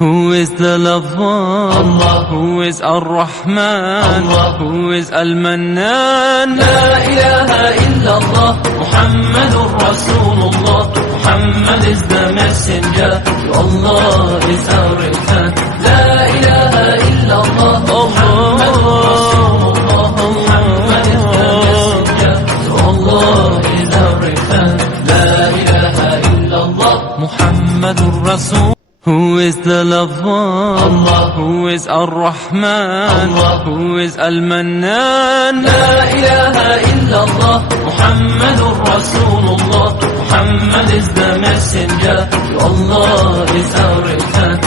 Who is the lover? Allah. Who is Ar-Rahman? Allah. Who is Al-Mannan? La ilaha illallah, Muhammadur Rasulullah. Muhammad is the messenger, to Allah is our return. La ilaha illallah, Muhammadur Rasulullah. Muhammad is the messenger, to Allah is our return. La ilaha illallah, Muhammadur Rasul. Who is the lover? Allah. Who is Ar-Rahman? Allah. Who is Al-Mannan? La ilaha illallah, Muhammadur Rasulullah. Muhammad is the messenger, to Allah is our return.